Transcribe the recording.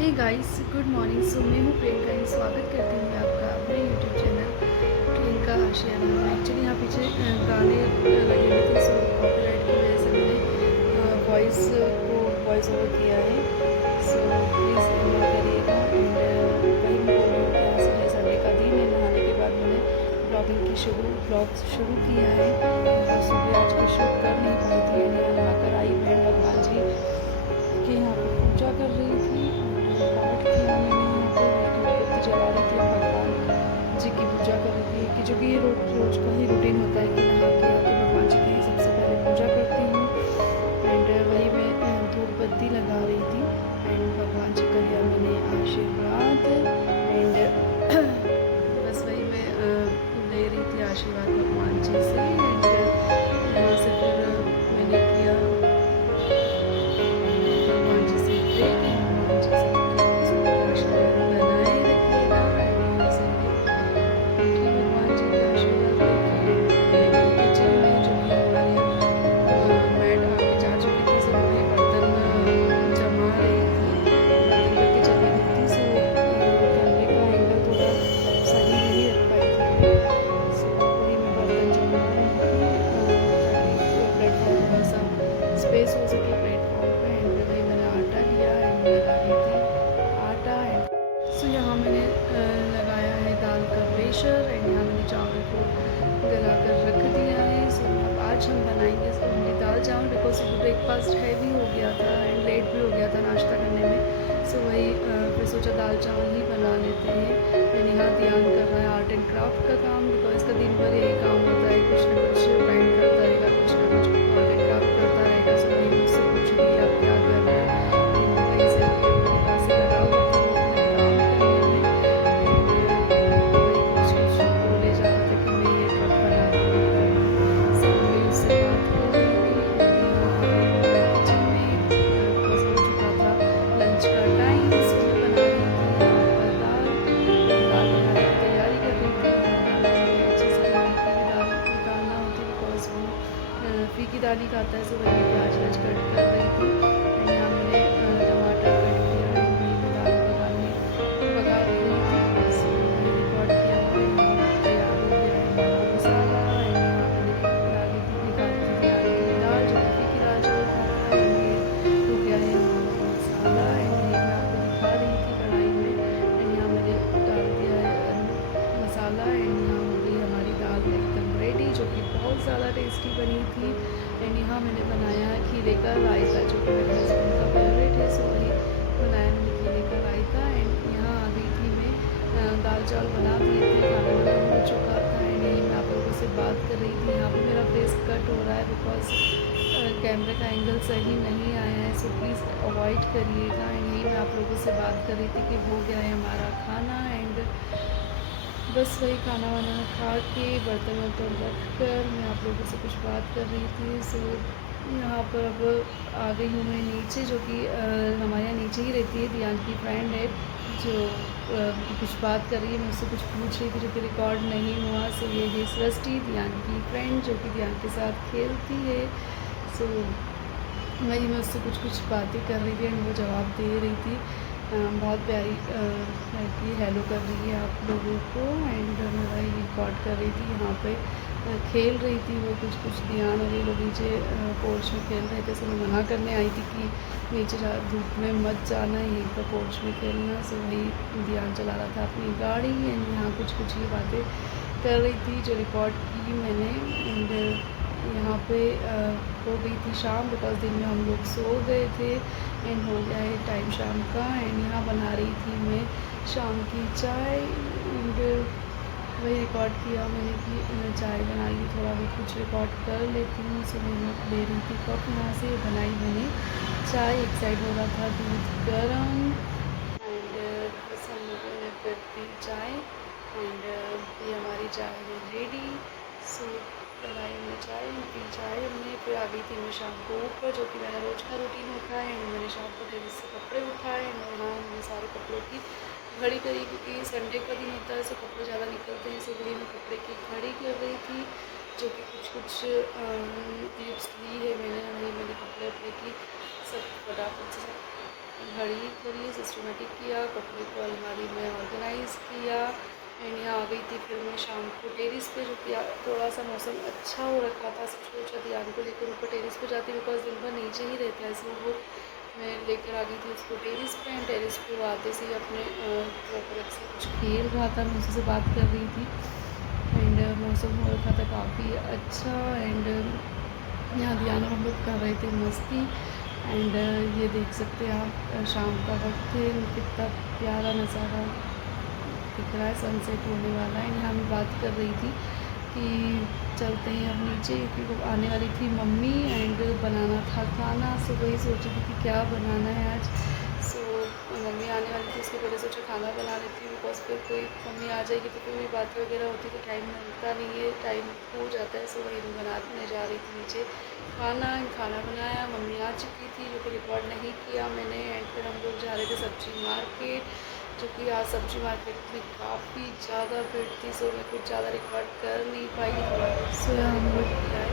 हे guys, good morning. So मैं हूँ प्रियंका। स्वागत करती हूँ मैं आपका अपने यूट्यूब चैनल प्रियंका आशियाना में। एक्चुअली यहाँ पीछे गाने लगे हुए थे, सो कॉपीराइट की वजह से मैंने वॉइस ओवर किया है। सो प्लीज़ इग्नोर करिएगा। एंड वही मैं बोल रही हूँ कि आज है संडे का दिन है। नहाने के बाद मैंने ब्लॉग शुरू किया है। मतलब सुबह आज की शूट कर नहीं पाई थी। एंड यहाँ नहाकर आई बहन भगवान जी के यहाँ पे पूजा कर रही थी। रिकॉर्ड किया मैंने यहाँ पे, वही धूप जला रही थी और भगवान जी की पूजा कर रही थी कि जो कि ये रोज़ का ही रूटीन होता है कि नहा के आके भगवान जी की सबसे पहले पूजा करती हूँ। एंड वही मैं धूप बत्ती लगा रही थी। एंड भगवान जी का लिया मैंने आशीर्वाद। एंड बस वही मैं ले रही थी आशीर्वाद भगवान जी से। एंड यहाँ से फिर मैंने किया भगवान जी से प्रे कि भगवान जी से आशीर्वाद बनाए रखिएगा। एंड यहाँ से मैं उठी भगवान जी का आशीर्वाद लेके किचन में, जो कि हमारे यहाँ मैड आके जा चुकी थी, सब वही बर्तन जमा रही थी, बर्तन करके चली गई थी। सो कैमरे का एंगल थोड़ा सही नहीं रख पाई थी मैं। सो वही मैं बर्तन जमा रही थी ताकि प्लेटफॉर्म थोड़ा सा स्पेस हो सके प्लेटफॉर्म पे। एंड वही मैंने आटा लिया एंड लगा रही थी आटा। एंड सो यहाँ मैंने लगाया है दाल का प्रेशर। एंड यहाँ मैंने चावल को गला कर रख दिया है। सो अब आज हम बनाएंगे ओनली दाल चावल, बिकॉज ब्रेकफास्ट हैवी हो गया था एंड लेट भी हो गया था नाश्ता करने में। सो वही फिर सोचा दाल चावल ही बना लेते हैं। मैंने यहाँ ध्यान कर रहा है आर्ट एंड क्राफ्ट का काम, बिकॉज इसका दिन भर यही काम होता है, कुछ ना कुछ पेंट करता रहेगा, कुछ ना कुछ आर्ट एंड क्राफ्ट करता रहेगा। सो वही मुझसे पूछ रही है आप क्या कर रहे हो। एंड वहीं से आके मेरे पास से लगा हुआ था वो अपना काम करने में। एंड वही कुछ कुछ बोले जा रहा था कि मैं ये ट्रक बना रही हूँ ये कर रही हूँ। सो वही उससे बात कर रही थी। एंड यहाँ आ गई हूँ मैं किचन में, बिकॉज हो चुका था लंच का टाइम। सो मैं बना रही थी यहाँ पर दाल। दाल बनाने की तैयारी कर रही थी। एंड दाल को मैंने अच्छे से धो के भी दाल निकालना होती है, बिकॉज वो फीकी दाल ही खाता है। सो वही मैं प्याज व्याज कट कर रही थी। एंड यहाँ मैंने टमाटर कट किया। एंड वही मैं दाल बघार रही थी। सो वही रिकॉर्ड किया हुआ है। यहाँ तैयार हो गया है हमारा मसाला। एंड यहाँ मैंने निकाली थी दाल, जो कि फीकी दाल जो खाता है। एंड ये हो गया है हमारा मसाला। एंड यही मैं आपको दिखा रही थी कढ़ाई में। एंड यहाँ मैंने डाल दिया है मसाला। एंड यहाँ हो गई हमारी दाल एकदम रेडी, जो कि बहुत ज़्यादा टेस्टी बनी थी। एंड यहाँ मैंने बनाया है खीरे का रायता, जो कि मेरे हस्बैंड का फेवरेट है। सो वही बनाया मैंने खीरे का रायता। एंड यहाँ आ गई थी मैं, दाल चावल बना दिए थे, खाना वाना हो चुका था। एंड यही मैं आप लोगों से बात कर रही थी। यहाँ पे मेरा फेस कट हो रहा है, बिकॉज कैमरे का एंगल सही नहीं आया है। सो प्लीज़ अवॉइड करिएगा। एंड यही मैं आप लोगों से बात कर रही थी कि हो गया है हमारा खाना। एंड बस वही खाना वाना खा के बर्तन वर्तन रख कर मैं आप लोगों से कुछ बात कर रही थी। सो यहाँ पर अब आ गई हूँ मैं नीचे, जो कि हमारे यहाँ नीचे ही रहती है, दियान की फ्रेंड है, जो कुछ बात कर रही है, मुझसे कुछ पूछ रही थी, जो कि रिकॉर्ड नहीं हुआ। सो ये है सृष्टि, दियान की फ्रेंड, जो कि दियान के साथ खेलती है। सो वही मैं उससे कुछ कुछ बातें कर रही थी एंड वो जवाब दे रही थी। बहुत प्यारी लड़की हेलो कर रही है आप लोगों को। एंड मैं वही रिकॉर्ड कर रही थी। यहाँ पे खेल रही थी वो कुछ ध्यान, और ये लोग नीचे पोर्च में खेल रहे थे। सो मैं मना करने आई थी कि नीचे धूप में मत जाना, यहीं पर पोर्च में खेलना। सो वही ध्यान चला रहा था अपनी गाड़ी। एंड यहाँ कुछ कुछ ये बातें कर रही थी जो रिकॉर्ड की मैंने। एंड यहाँ पे हो गई थी शाम, बिकॉज दिन में हम लोग सो गए थे। एंड हो गया है टाइम शाम का। एंड यहाँ बना रही थी मैं शाम की चाय। एंड वही रिकॉर्ड किया मैंने कि चाय बना रही, थोड़ा भी कुछ रिकॉर्ड कर लेती हूँ। सो मैं ले रही थी कप, यहाँ से बनाई मैंने चाय। एक साइड हो रहा था दूध गर्म। एंड बस हम लोगों ने फिर पी चाय। एंड ये हमारी चाय है रेडी। सो बनाई हमने चाय, पी चाय हमने। फिर आ गई थी मैं शाम को ऊपर, जो कि मेरा रोज़ का रूटीन होता है। एंड मैंने शाम को टेरिस से कपड़े उठाए। एंड वहाँ हमने सारे कपड़ों की घड़ी करी, क्योंकि संडे का दिन होता है, सो कपड़े ज़्यादा निकलते हैं। सो वही मैं कपड़े की घड़ी कर रही थी, जो कि कुछ क्लिप्स ली है मैंने। वही मैंने कपड़े अपने की सब फटाफट से घड़ी करी, सिस्टमेटिक किया, कपड़े को अलमारी में ऑर्गेनाइज़ किया एंड यहाँ आ गई थी। फिर मैं शाम को टेरिस पे, जो कि थोड़ा सा मौसम अच्छा हो रखा था, सब सोचा ध्यान को लेकर ऊपर टेरिस पे जाती, बिकॉज दिन भर नीचे ही रहता है, इसलिए वो मैं लेकर आ गई थी उसको टेरिस पे। एंड टेरिस पे वो आते से ही अपने प्रोडक्ट से कुछ खेल रहा था, मैं उससे बात कर रही थी एंड मौसम हो रखा था काफ़ी अच्छा। एंड यहाँ ध्यान हम लोग कर रहे थे मस्ती। एंड ये देख सकते हैं आप, शाम का वक्त है, कितना प्यारा नज़ारा दिख रहा है, सनसेट होने वाला है। यहाँ मैं बात कर रही थी कि चलते हैं अब नीचे, क्योंकि वो आने वाली थी मम्मी एंड बनाना था खाना। सो वही सोच रही थी कि क्या बनाना है आज। सो मम्मी आने वाली थी, उसके पहले सोचा खाना बना लेती हूँ, बिकॉज फिर कोई मम्मी आ जाएगी तो फिर भी बात वगैरह होती तो टाइम मिलता नहीं है, टाइम हो जाता है। सो वही मैं बनाने जा रही थी नीचे खाना बनाया। मम्मी आ चुकी थी, जो कि रिकॉर्ड नहीं किया मैंने। एंड फिर हम लोग जा रहे थे सब्जी मार्केट, जो कि आज सब्जी मार्केट में काफ़ी ज़्यादा भीड़ थी। सो मैं कुछ ज़्यादा रिकॉर्ड कर नहीं पाई। सो हम लोग आए